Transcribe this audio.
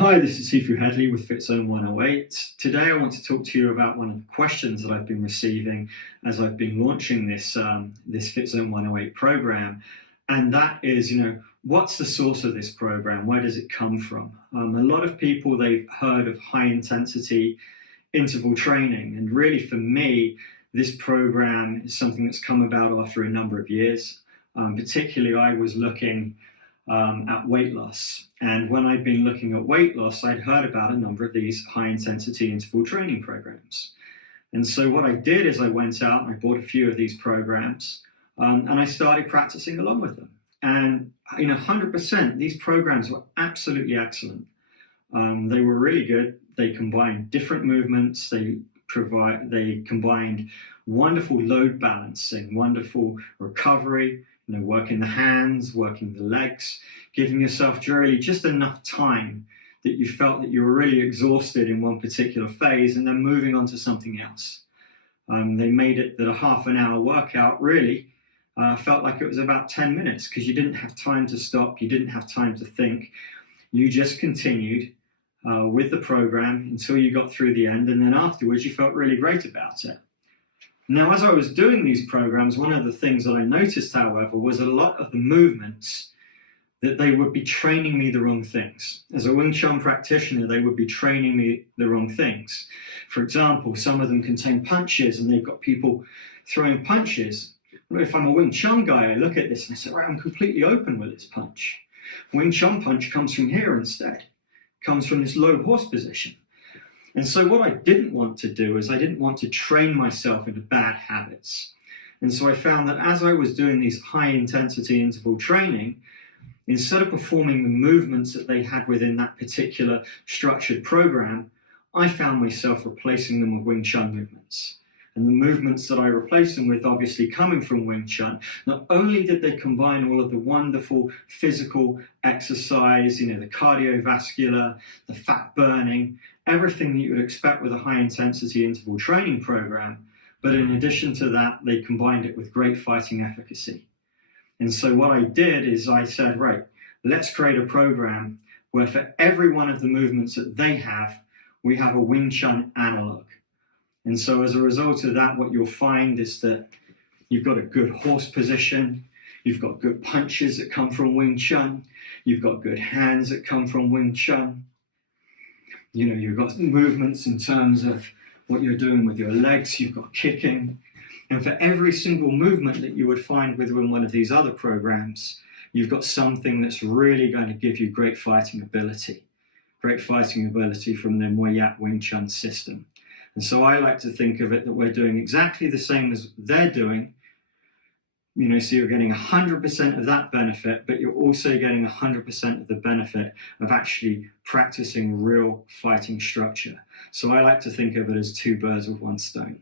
Hi, this is Sifu Hedley with FitZone108. Today I want to talk to you about one of the questions that I've been receiving as I've been launching this FitZone108 program, and that is, what's the source of this program? Where does it come from? A lot of people, they've heard of high intensity interval training, and really for me, this program is something that's come about after a number of years. Particularly, I was looking at weight loss. And when I'd been looking at weight loss, I'd heard about a number of these high intensity interval training programs. And so what I did is I went out and I bought a few of these programs and I started practicing along with them. And 100%, these programs were absolutely excellent. They were really good. They combined different movements. They combined wonderful load balancing, wonderful recovery, working the hands, working the legs, giving yourself really just enough time that you felt that you were really exhausted in one particular phase and then moving on to something else. They made it that a half an hour workout really felt like it was about 10 minutes because you didn't have time to stop, you didn't have time to think. You just continued with the program until you got through the end, and then afterwards you felt really great about it. Now, as I was doing these programs, one of the things that I noticed, however, was a lot of the movements that they would be training me the wrong things. As a Wing Chun practitioner, they would be training me the wrong things. For example, some of them contain punches and they've got people throwing punches. If I'm a Wing Chun guy, I look at this and I say, right, I'm completely open with this punch. Wing Chun punch comes from here instead, comes from this low horse position. And so what I didn't want to do is I didn't want to train myself into bad habits. And so I found that as I was doing these high intensity interval training, instead of performing the movements that they had within that particular structured program, I found myself replacing them with Wing Chun movements. And the movements that I replaced them with, obviously coming from Wing Chun, not only did they combine all of the wonderful physical exercise, the cardiovascular, the fat burning, everything that you would expect with a high intensity interval training program, but in addition to that, they combined it with great fighting efficacy. And so what I did is I said, right, let's create a program where for every one of the movements that they have, we have a Wing Chun analog. And so as a result of that, what you'll find is that you've got a good horse position, you've got good punches that come from Wing Chun, you've got good hands that come from Wing Chun. You've got movements in terms of what you're doing with your legs, you've got kicking. And for every single movement that you would find within one of these other programs, you've got something that's really going to give you great fighting ability from the Moy Yat Wing Chun system. And so I like to think of it that we're doing exactly the same as they're doing, so you're getting 100% of that benefit, but you're also getting 100% of the benefit of actually practicing real fighting structure. So I like to think of it as two birds with one stone.